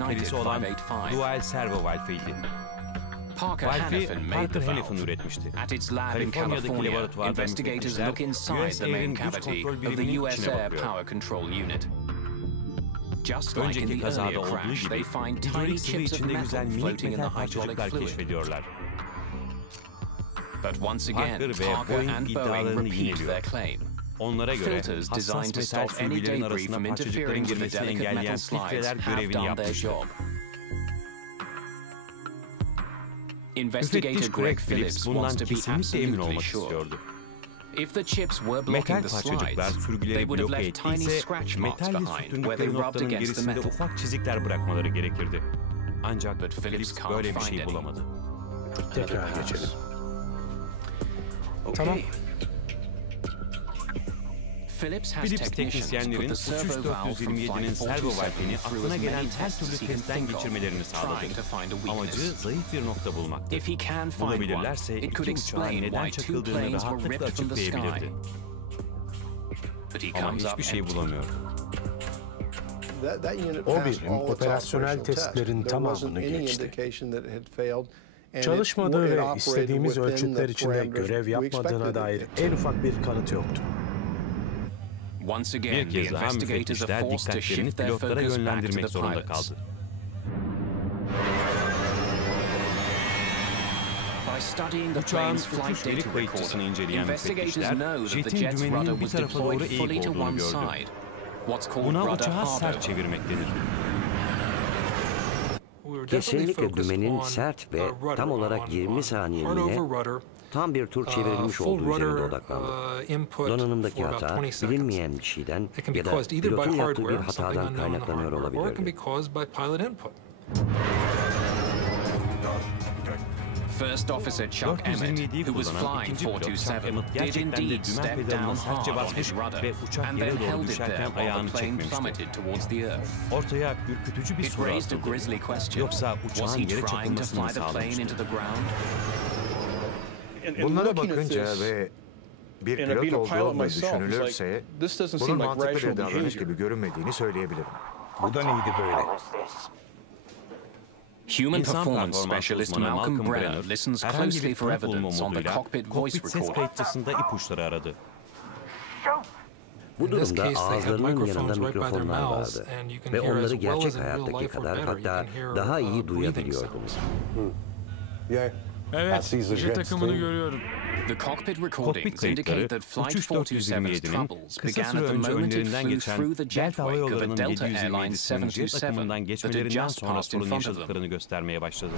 şüphelisi olan dual servo valfiydi. Valfi Parker Hannifin üretmişti. Kaliforniya'daki laboratuvarda müfettişler US Air'in güç kontrol biriminin içine bakıyor. Önceki kazada olduğu gibi hidrolik sıvı içinde güzel minik metal parçacıklar keşfediyorlar. Parker ve Boeing iddialarını yineliyor. Onlara göre hassas metal sürgülerin arasına parçacıkların girmesini engelleyen filtreler görevini yapmıştı. Müfettiş Greg Phillips bundan kesinlikle emin olmak istiyordu. Metal parçacıklar sürgüleri bloke ettiyse metalle sürtündükleri noktanın gerisinde ufak çizikler bırakmaları gerekirdi. Ancak Phillips böyle bir şey bulamadı. Tekrar geçelim. Tamam. Phillips teknisyenlerin uçuş 427'nin servo valfini aklına gelen her türlü testten geçirmelerini sağladı. Amacı zayıf bir nokta bulmaktı. Bulabilirlerse iki uçağın neden çakıldığını rahatlıkla açıklayabilirdi. Ama hiçbir şey bulamıyor. O birim operasyonel testlerin tamamını geçti. Çalışmadığı ve istediğimiz ölçütler içinde görev yapmadığına dair en ufak bir kanıt yoktu. Bir kez daha müfettişler dikkatlerini pilotlara yönlendirmek zorunda kaldı. Uçağın uçuş veri kayıtçısını inceleyen müfettişler, jetin dümeninin bir tarafa doğru eğik olduğunu gördü. Buna uçağı sert çevirmek denir. Kesinlikle dümenin sert ve tam olarak 20 saniyeliğine tam bir tur çevrilmiş olduğu üzerinde odaklandı. Donanımdaki hata bilinmeyen bir şeyden ya da pilotun yaptığı bir hatadan kaynaklanıyor olabilirdi. First Officer Chuck Emmett, who was flying 427, did indeed step down hard on his rudder and then held it there while the plane plummeted towards the earth. Ortaya ürkütücü bir soru raised a grisly question. Yoksa was he trying to fly the plane into the ground? Bunlara bakınca ve bir pilot olduğum düşünülürse bunun mantıklı bir davranış gibi görünmediğini söyleyebilirim. Bu da neydi böyle? Human performance specialist Malcolm Brenner listens closely for evidence on the cockpit voice ses recorder. kayıtçısında ipuçları aradı. Bu durumda ağızlarının yanında mikrofonlar vardı ve onları gerçek hayattaki kadar hatta daha iyi duyabiliyordunuz. Evet, jet takımını görüyorum. Kokpit kayıtları, uçuş 427'nin kısa süre önce önlerinden geçen Delta Hava Yolları'nın 727'sinin jet takımından geçmelerinden sonra sorun yaşadıklarını göstermeye başladı.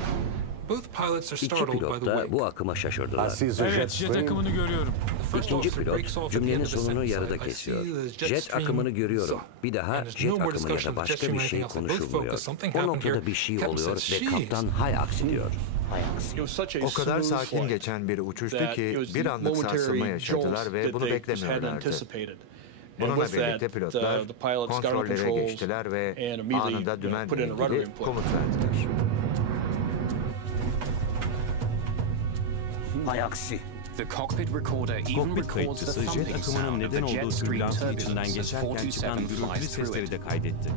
İki pilot da bu akıma şaşırdılar. Evet, jet takımını görüyorum. İkinci pilot cümlenin sonunu yarıda kesiyor. Jet akımını görüyorum. Bir daha jet akımı ya da başka bir şey konuşulmuyor. O noktada bir şey oluyor ve kaptan hay aksi diyor. O kadar sakin geçen bir uçuştu ki bir anlık sarsılma yaşadılar ve bunu beklemiyorlardı. Bununla birlikte pilotlar kontrollere geçtiler ve anında dümenle ilgili komut verdiler. Hay aksi. Kokpit kayıtçısı jet akımının neden olduğu türbülansın içinden geçerken çıkan gürültülü sesleri de kaydetti.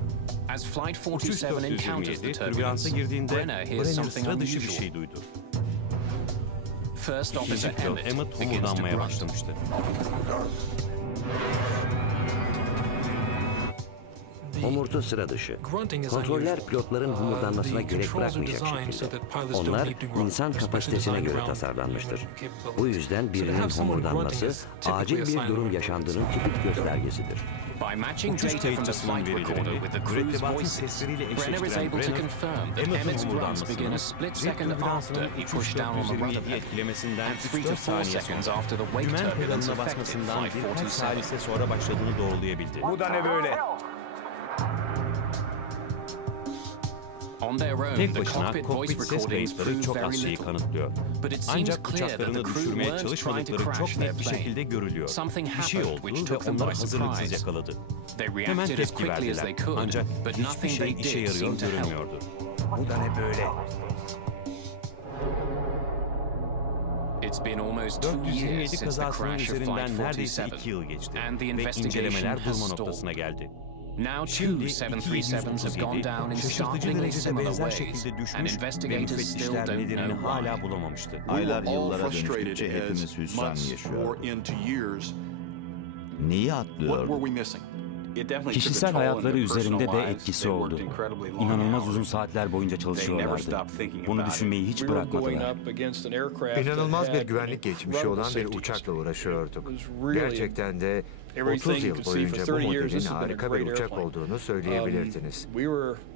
Uçuş 427 türbülansa girdiğinde Brenner sıra dışı bir şey duydu. İkinci pilot Emmett homurdanmaya başlamıştı. Homurtu sıra dışı. Kontroller pilotların homurdanmasına gerek bırakmayacak şekilde. Onlar insan kapasitesine göre tasarlanmıştır. Bu yüzden birinin homurdanması acil bir durum yaşandığının tipik göstergesidir. Uçuş kayıtçısının verilerini mürettebatın sesleriyle eşleştiren Brenner, Emmett'in homurdanmasını ve türbülansının uçuş 427'yi etkilemesinden 3-4 saniye sonra dümen pedalına basmasından birkaç salise sonra başladığını doğrulayabildi. Bu da ne böyle? Tek başına kokpit ses kayıtları çok az şeyi kanıtlıyor. Ancak uçaklarını düşürmeye çalışmadıkları çok net bir şekilde görülüyor. Bir şey oldu ve onları hazırlıksız yakaladı. Hemen tepki verdiler. Ancak hiçbir şey işe yarıyor görünmüyordu. Bu da ne böyle? 427 kazasının üzerinden neredeyse 2 yıl geçti ve incelemeler durma noktasına geldi. Şimdi 737 şaşırtıcı derecede benzer şekilde düşmüş ve müfettişler nedenini hala bulamamıştı. Aylar yıllara dönüştükçe hepimiz hüsran yaşıyor. Neyi atlıyorduk? Kişisel hayatları üzerinde de etkisi oldu. İnanılmaz uzun saatler boyunca çalışıyorlardı. Bunu düşünmeyi hiç bırakmadılar. İnanılmaz bir güvenlik geçmişi olan bir uçakla uğraşıyorduk. Gerçekten de 30 yıl boyunca bu modelin harika bir uçak olduğunu söyleyebilirdiniz.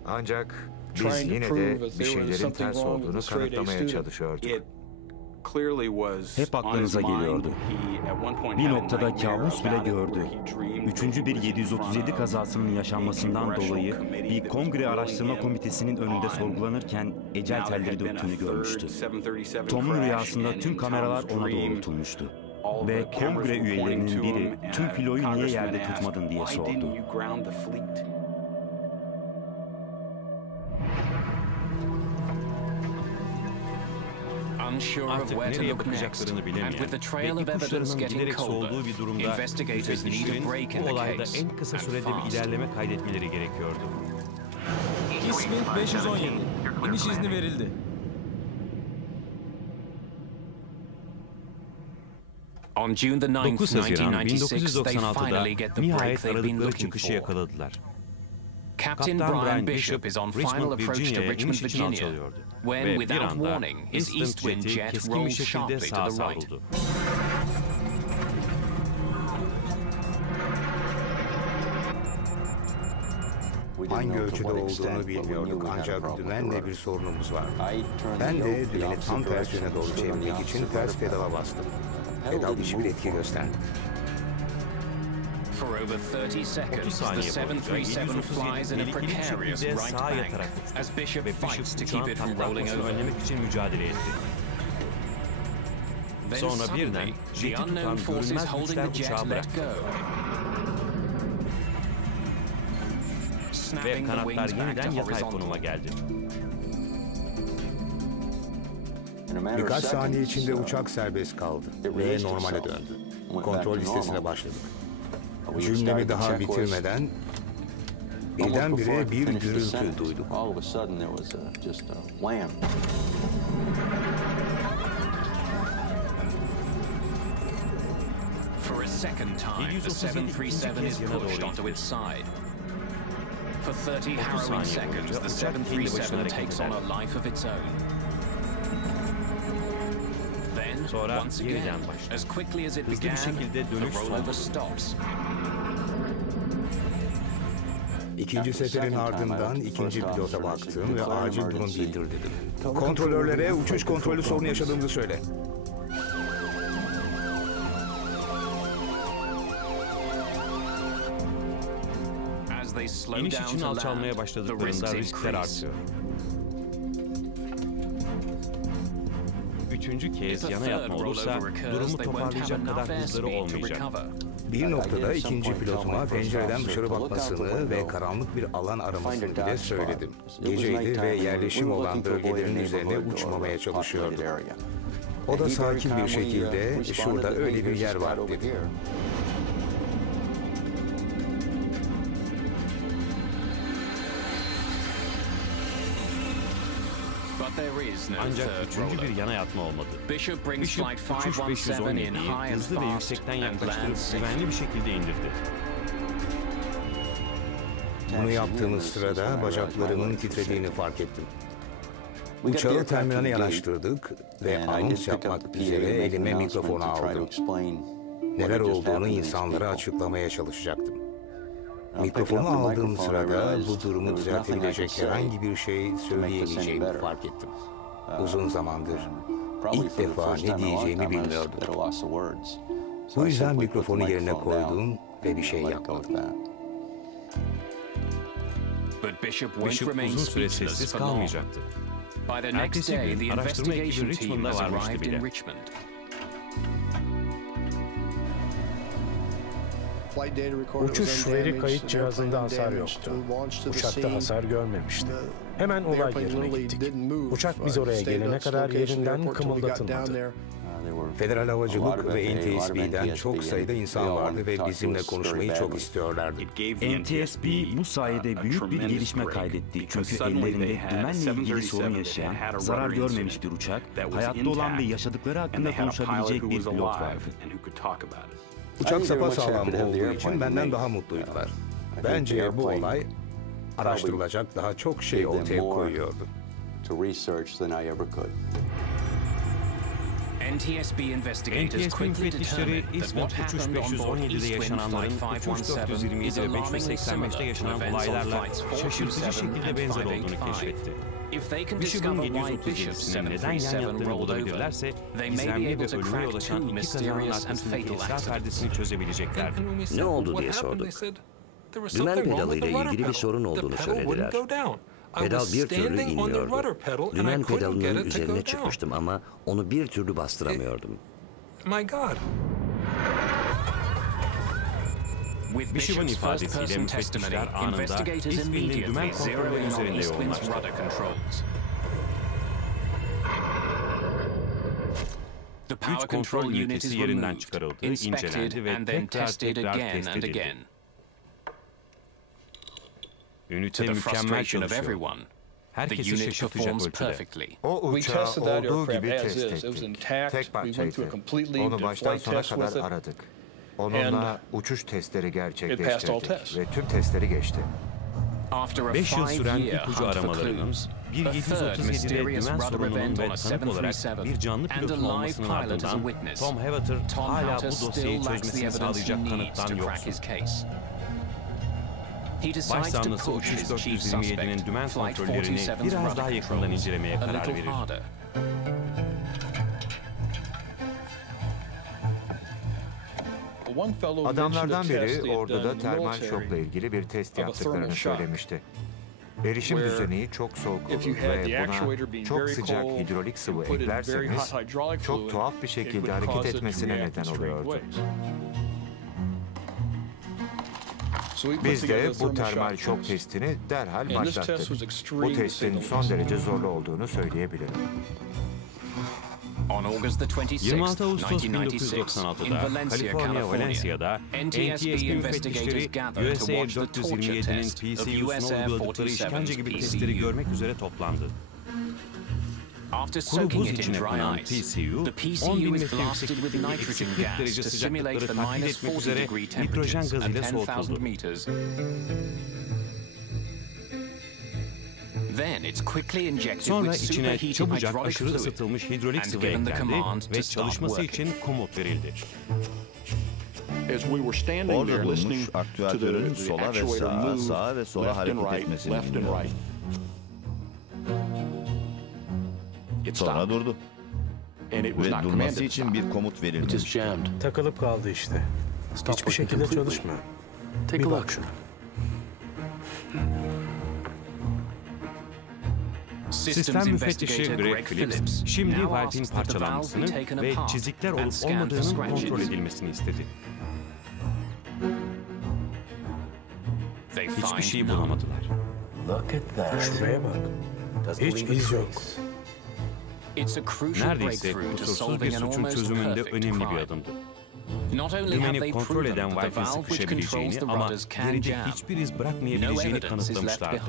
Ancak biz yine de bir şeylerin ters olduğunu kanıtlamaya çalışıyorduk. Hep aklınıza geliyordu. Bir noktada kabus bile gördü. Üçüncü bir 737 kazasının yaşanmasından dolayı bir kongre araştırma komitesinin önünde sorgulanırken ecel telleri döktüğünü görmüştü. Tom'un rüyasında tüm kameralar ona doğrultulmuştu. Ve kongre üyelerinin biri tüm filoyu niye yerde tutmadın diye sordu. Artık nereye bakacaklarını bilemeyen ve ipuçlarının giderek soğuduğu bir durumda müfettişlerin bu olayda en kısa sürede bir ilerleme kaydetmeleri gerekiyordu. İsmit 517. İniş izni verildi. On June 9 Haziran 1996'da nihayet aradıkları çıkışı yakaladılar. Kaptan Brian Bishop is on final approach to Richmond, Virginia, when, without warning, his east wind jet rolled sharply to the right. Hangi ölçüde olduğunu bilmiyorduk ancak dümenle bir sorunumuz var. Ben de dümeni tam ters yöne doğru çevirmek için ters pedala bastım. Pedal hiçbir etki göstermedi. For over 30 seconds, the 737 flies in a precarious right bank as Bishop fights to keep it from rolling over. Sonra birden the unknown forces holding the jet let go, snapping the wings back to horizontal. Birkaç saniye içinde uçak serbest kaldı ve normale döndü. Kontrol listesine başladık. Cümlemi daha bitirmeden birdenbire bir gürültü duyduk. For a second time, the 737 is pushed onto its side. For 30 harrowing seconds, the 737 takes on a life of its own. Then, once again, as quickly as it began, the rollover stops. İkinci seferin ardından ikinci pilota baktım ve acil durum bildir dedim. Kontrolörlere uçuş kontrolü sorunu yaşadığımızı söyle. İniş için alçalmaya başladıklarında riskler artıyor. Üçüncü kez yana yatma olursa durumu toparlayacak kadar hızları olmayacak. Bir noktada ikinci pilotuma pencereden dışarı bakmasını ve karanlık bir alan aramasını bile söyledim. Geceydi ve yerleşim olan bölgelerin üzerine uçmamaya çalışıyordum. O da sakin bir şekilde şurada öyle bir yer var dedi. Ancak üçüncü bir yana yatma olmadı. Bishop uçuş 517'yi hızlı ve yüksekten yaklaştırıp güvenli bir şekilde indirdi. Bunu yaptığımız sırada bacaklarımın titrediğini fark ettim. Uçağı terminale yanaştırdık ve anons yapmak üzere elime mikrofonu aldım. Neler olduğunu insanlara açıklamaya çalışacaktım. Mikrofonu aldığım sırada bu durumu düzeltebilecek herhangi bir şey söyleyemeyeceğimi fark ettim. Uzun zamandır ilk defa ne diyeceğimi bilmiyordum. Bu yüzden mikrofonu yerine koydum ve bir şey yapmadım. Bishop uzun süre sessiz kalmayacaktı. Ertesi gün araştırma ekibi Richmond'a varmıştı bile. Uçuş veri kayıt cihazında hasar yoktu. Uçakta hasar görmemişti. Hemen olay yerine gittik. Uçak biz oraya gelene kadar yerinden kımıldatılmadı. Federal Havacılık ve NTSB'den çok sayıda insan vardı ve bizimle konuşmayı çok istiyorlardı. NTSB bu sayede büyük bir gelişme kaydetti. Çünkü ellerinde dümenle ilgili sorun yaşayan, zarar görmemiş bir uçak, hayatta olan ve yaşadıkları hakkında konuşabilecek bir pilot vardı. Uçak sapasağlam olduğu için benden daha mutluydular. Bence bu olay araştırılacak daha çok şey ortaya koyuyordu. NTSB müfettişleri İsveç uçuş 517'de yaşananların uçuş 427 ve 585'te yaşanan olaylarla şaşırtıcı şekilde benzer olduğunu keşfetti. Bishop'un 737'sinin neden yan yattığını bulabilirlerse, gizemli ve ölüme yol açan iki kazanın arkasındaki esrar perdesini çözebileceklerdi. Ne oldu diye sorduk. Dümen pedalıyla ilgili bir sorun olduğunu söylediler. Pedal bir türlü inmiyordu. Dümen pedalının üzerine çıkmıştım ama onu bir türlü bastıramıyordum. Bishop'un ifadesiyle müfettişler anında Eastwind'in dümen kontrolleri üzerinde yoğunlaştı. Güç kontrol ünitesi yerinden çıkarıldı, incelendi ve tekrar test edildi. Ünite mükemmel çalışıyor. Herkesi şaşırtacak ölçüde. O uçağı olduğu gibi test ettik. Tek parçaydı. Onu baştan sona kadar aradık. Onunla uçuş testleri gerçekleştirdik ve tüm testleri geçti. 5 yıl süren ipucu aramalarının, bir 737'de dümen sorununun ve tanık olarak bir canlı pilotun olmasının ardından Tom Haverter hala bu dosyayı çözmesini sağlayacak kanıttan yoksun. Başsağlısı uçuş 427'nin dümen kontrollerini biraz daha yakından incelemeye karar verir. Adamlardan biri orduda termal şokla ilgili bir test yaptıklarını söylemişti. Erişim düzeneği çok soğuk olur ve buna çok sıcak hidrolik sıvı eklerseniz çok tuhaf bir şekilde hareket etmesine neden oluyordu. Biz de bu termal şok testini derhal başlattık. Bu testin son derece zorlu olduğunu söyleyebilirim. 26 Ağustos 1996'da Kaliforniya Valencia'da NTSB müfettişleri USA Air 427'nin PCU'suna uyguladıkları işkence gibi testleri görmek üzere toplandı. Kuru buz için yapılan PCU, 10.000 metre yükseklikteki eksi 40 derece sıcaklıkları taklit etmek üzere nitrojen gazıyla soğutuldu. Sonra içine çabucak aşırı ısıtılmış hidrolik sıvı eklendi ve çalışması için komut verildi. Orada durmuş aktüatörün sola ve sağa ve sola hareket etmesini dinliyordu. Sonra durdu. Ve durması için bir komut verilmişti. Takılıp kaldı işte. Hiçbir şekilde çalışmıyor. Bir bak şuna. Sistem müfettişi Greg Phillips, şimdi valfin parçalanmasını ve çizikler olup olmadığının kontrol edilmesini istedi. Hiçbir şey bulamadılar. Şuraya bak. Hiç iz yok. Neredeyse kusursuz bir suçun çözümünde önemli bir adımdı. Dümeni kontrol eden valfin sıkışabileceğini ama geride hiçbir iz bırakmayabileceğini kanıtlamışlardı.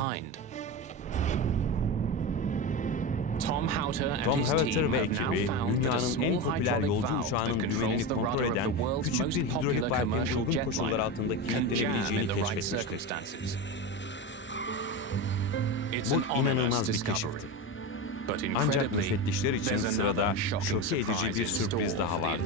Tom Haverter ve ekibi dünyanın en popüler yolcu uçağının dümenini kontrol eden küçük bir hidrolik valfin uygun koşullar altında kilitlenebileceğini keşfetmişti. Bu inanılmaz bir keşifti. Ancak müfettişler için sırada şoke edici bir sürpriz daha vardı.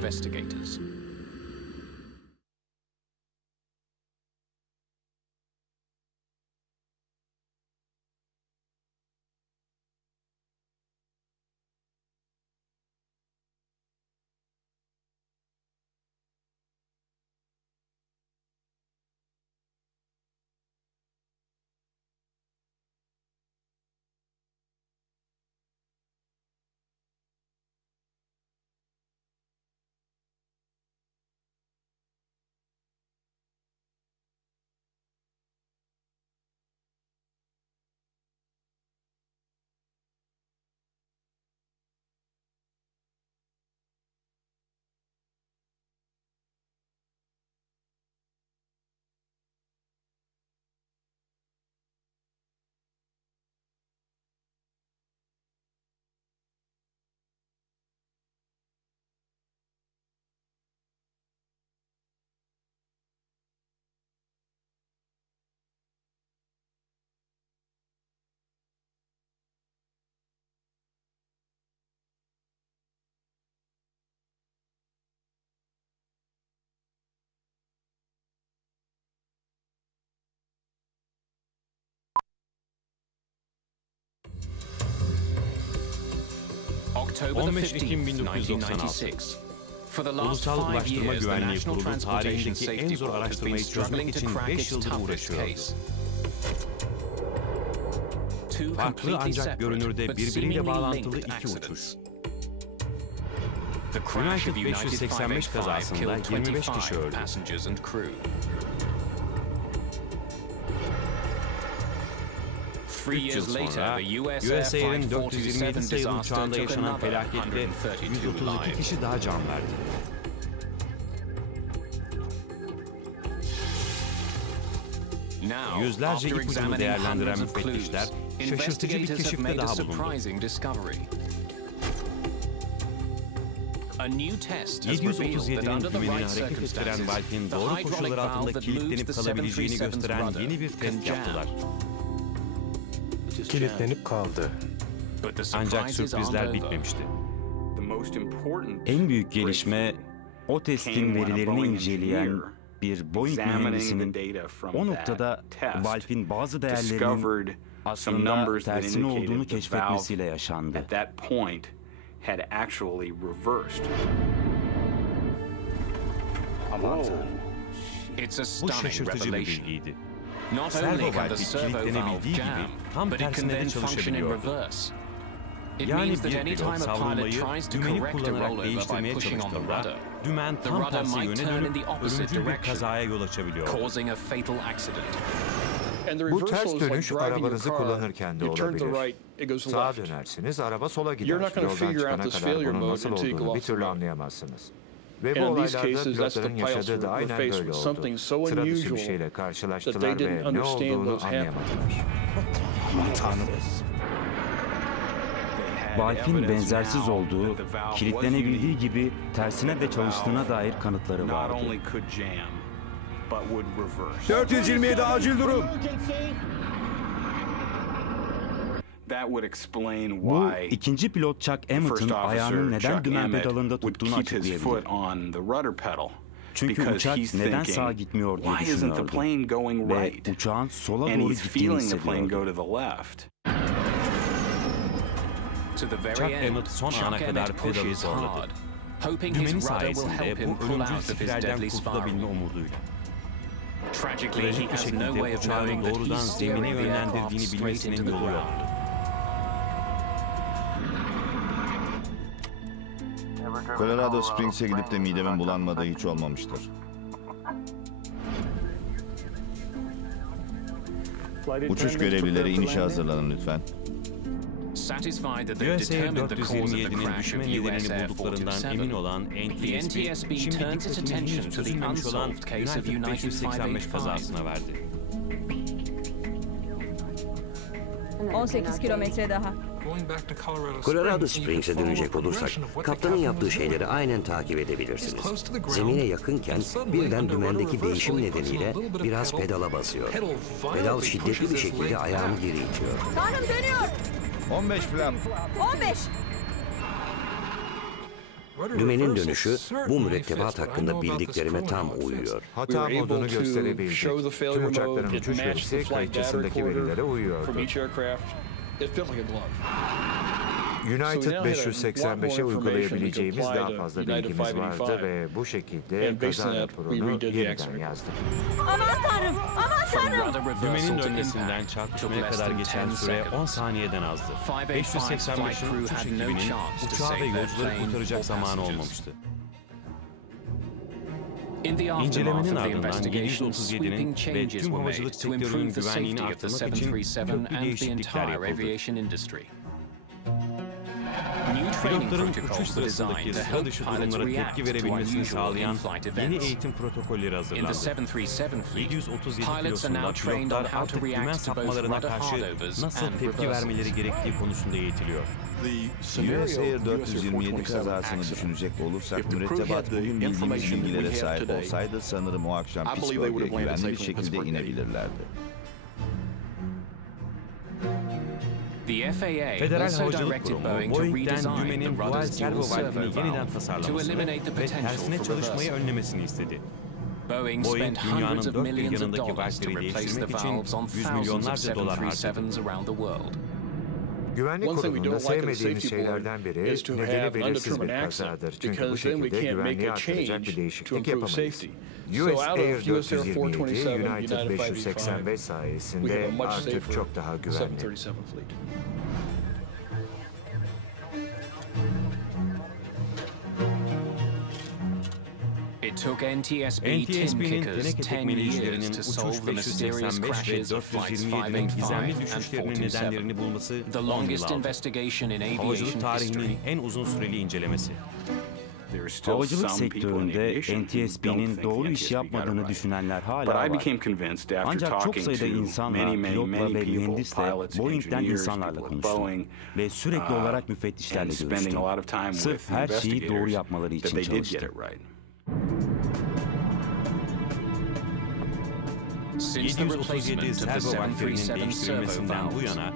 15 Ekim 1996. Ulusal Ulaştırma Güvenliği Kurulu tarihindeki en zor araştırmayı çözmek için 5 yıldır uğraşıyor. Farklı ancak görünürde birbiriyle bağlantılı iki uçuş. United 585 kazasında 25 kişi öldü. 3 yıl sonra US Air'in 427 sayılı uçağında yaşanan felakette 132 kişi daha can verdi. Yüzlerce ipucunu değerlendiren müfettişler şaşırtıcı bir keşifte daha bulundu. 737'nin dümenini hareket ettiren valfin doğru koşullar altında kilitlenip kalabileceğini gösteren yeni bir test yaptılar. Kilitlenip kaldı. Ancak sürprizler bitmemişti. En büyük gelişme o testin verilerini inceleyen bir Boeing mühendisinin o noktada valfin bazı değerlerinin aslında tersine olduğunu keşfetmesiyle yaşandı. Aman Tanrım. Bu şaşırtıcı bir bilgiydi. Servo valfi kilitlenebildiği gibi tam tersine de çalışabiliyordu. Yani bir pilot savrulmayı dümeni kullanarak değiştirmeye çalıştığında dümen tam tersi yöne dönüp ölümcül bir kazaya yol açabiliyordu. Bu ters dönüş arabanızı kullanırken de olabilir. Sağa dönersiniz, araba sola gider. Yoldan çıkana kadar bunun nasıl olduğunu bir türlü anlayamazsınız. Ve bu olaylarda pilotların yaşadığı da aynen böyle oldu. Sıra dışı bir şeyle karşılaştılar ve ne olduğunu anlayamadılar. Aman Tanrım. Valfin benzersiz olduğu, kilitlenebildiği gibi tersine de çalıştığına dair kanıtları vardı. 427 acil durum. Bu ikinci pilot Chuck Emmett'ın ayağını neden dümen pedalında tuttuğunu açıklayabilir. Çünkü uçak neden sağa gitmiyor diye düşünüyordu ve uçağın sola doğru gittiğini hissediyordu. Chuck Emmett son ana kadar pedalı zorladı. Dümeni sayesinde bu ölümcül spiralden kurtulabilme umuduyla. Trajik bir şekilde uçağını doğrudan zemine yönlendirdiğini bilmesinin yolu yoktu. Colorado Springs'e gidip de midemin bulanmadığı hiç olmamıştır. Uçuş görevlileri inişe hazırlanın lütfen. USA 427'nin düşme nedenini bulduklarından emin olan NTSB, şimdi dikkatini henüz çözülmemiş olan United 585 kazasına verdi. 18 kilometre daha. Colorado Springs'e dönecek olursak, kaptanın yaptığı şeyleri aynen takip edebilirsiniz. Zemine yakınken birden dümendeki değişim nedeniyle biraz pedala basıyor. Pedal şiddetli bir şekilde ayağımı geri itiyor. Tanrım dönüyor. 15 flap. 15. Dümenin dönüşü bu mürettebat hakkında bildiklerime tam uyuyor. Hata modunu gösterebildik. Tüm uçakların uçuş verisi kayıtçısındaki verilere uyuyordu. United 585'e uygulayabileceğimiz daha fazla bilgimiz vardı ve bu şekilde kaza raporunu yeniden yazdık. Aman Tanrım! Aman Tanrım! Dümenin dönmesinden çarpışmaya kadar geçen süre 10 saniyeden azdı. 585'in uçuş ekibinin uçağı ve yolcuları kurtaracak zamanı olmamıştı. İncelemenin ardından 737'nin ve tüm havacılık sektörünün güvenliğini arttırmak için köklü değişiklikler yapıldı. Pilotların uçuş sırasındaki sıra dışı durumlara tepki verebilmesini sağlayan yeni eğitim protokolleri hazırlandı. 737 pilotunda pilotlar artık dümen sapmalarına karşı nasıl tepki vermeleri gerektiği konusunda eğitiliyor. US Air 427 kazasını düşünecek olursak mürettebat bugün bildiğimiz bilgilere sahip olsaydı sanırım o akşam Pittsburgh'e güvenli bir şekilde inebilirlerdi. Federal Havacılık Kurumu, Boeing'den dümenin dual servo valfini yeniden tasarlamasını ve tersine çalışmayı önlemesini istedi. Boeing, dünyanın dört bir yanındaki valfleri değiştirmek için yüz milyonlarca dolar harcadı. Güvenlik kurulunda sevmediğimiz şeylerden biri nedeni belirsiz bir kazadır. Çünkü bu şekilde güvenliği artıracak bir değişiklik yapamayız. US Air 427, United 585 sayesinde artık çok daha güvenli. NTSB'nin teneke tekmeleyicilerinin uçuş 585 ve 427'nin gizemli düşüşlerinin nedenlerini bulması 10 yıl aldı. Havacılık tarihinin en uzun süreli incelemesi. Havacılık sektöründe NTSB'nin doğru iş yapmadığını düşünenler hala var. Ancak çok sayıda insanla, pilotla ve mühendisle, Boeing'den insanlarla konuştum. Ve sürekli olarak müfettişlerle görüştüm. Sırf her şeyi doğru yapmaları için çalıştım. 737 servo akterinin değiştirilmesinden bu yana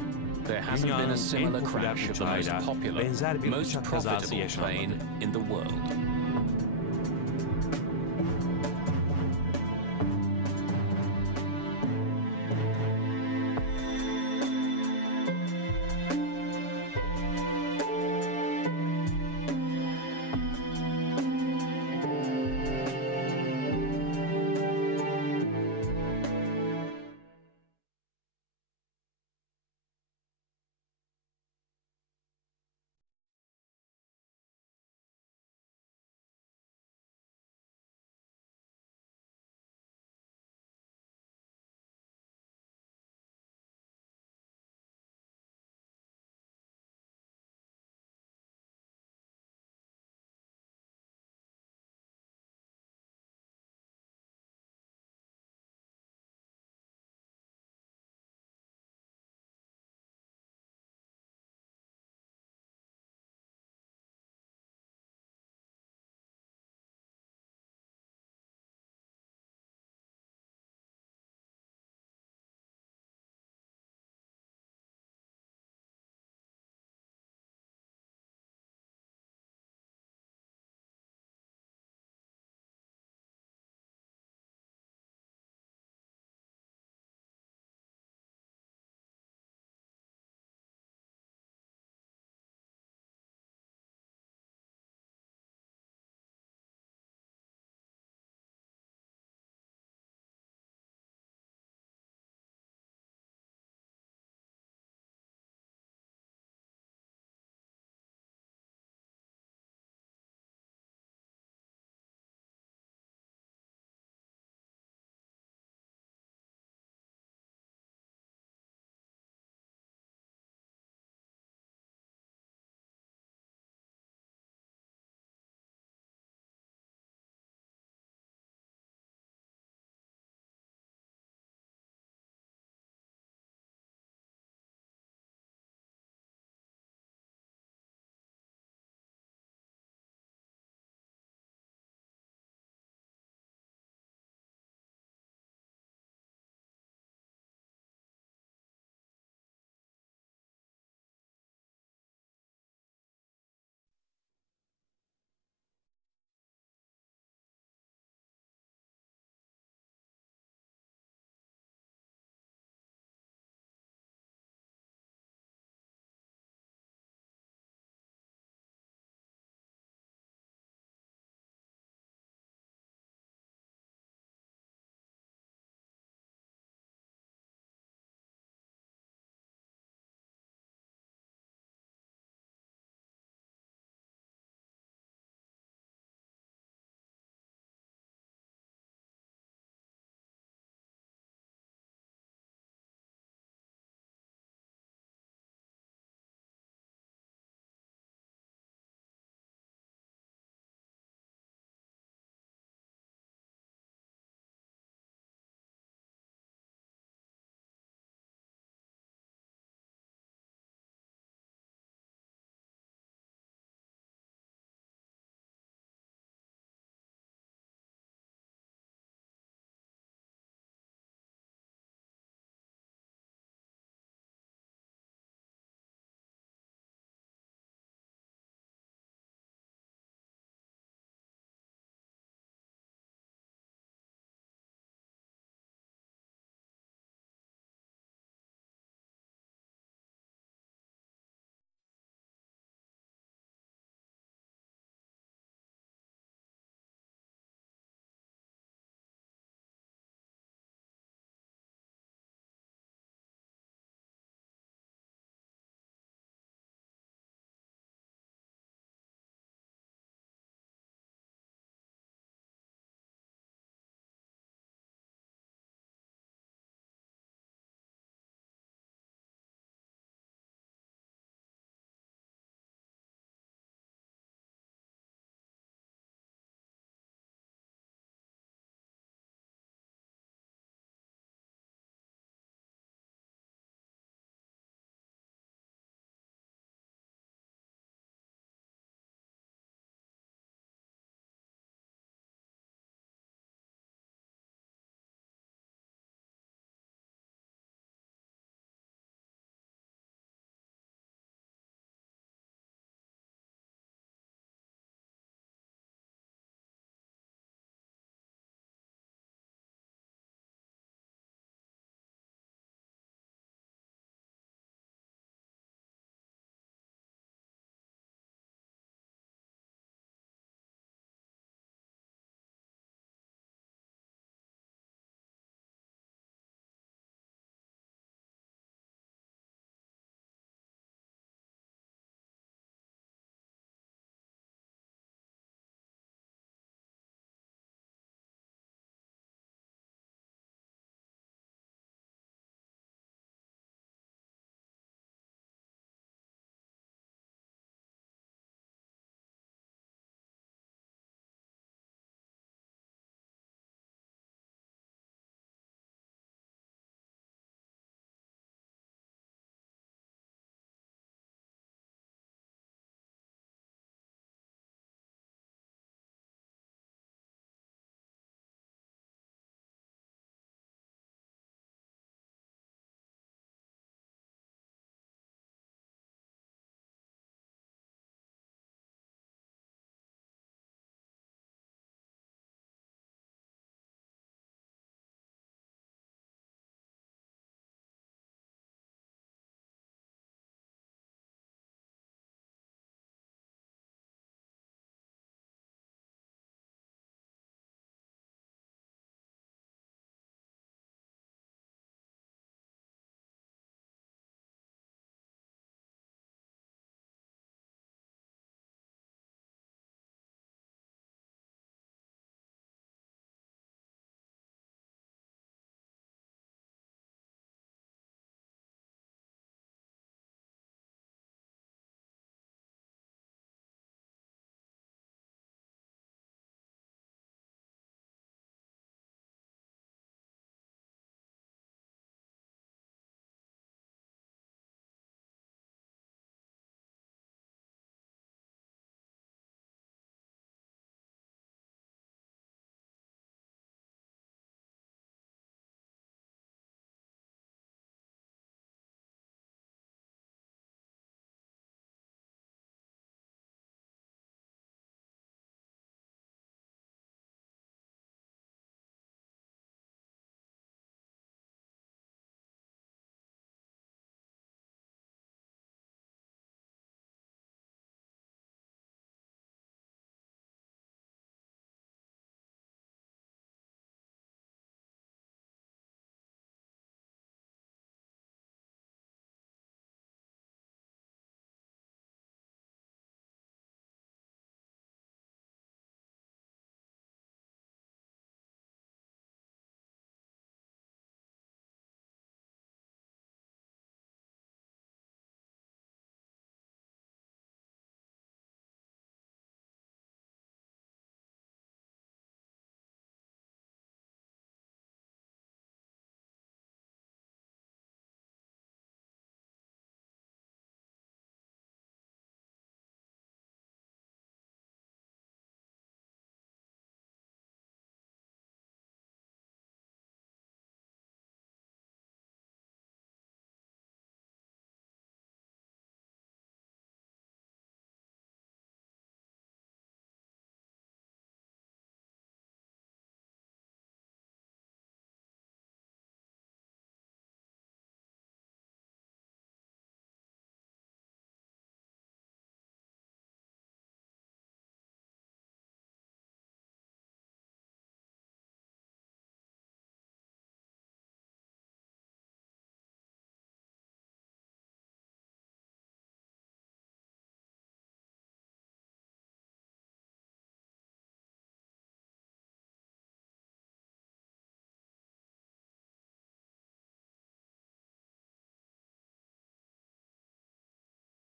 dünyanın en popüler uçağıyla benzer bir uçak kazası yaşanmadı.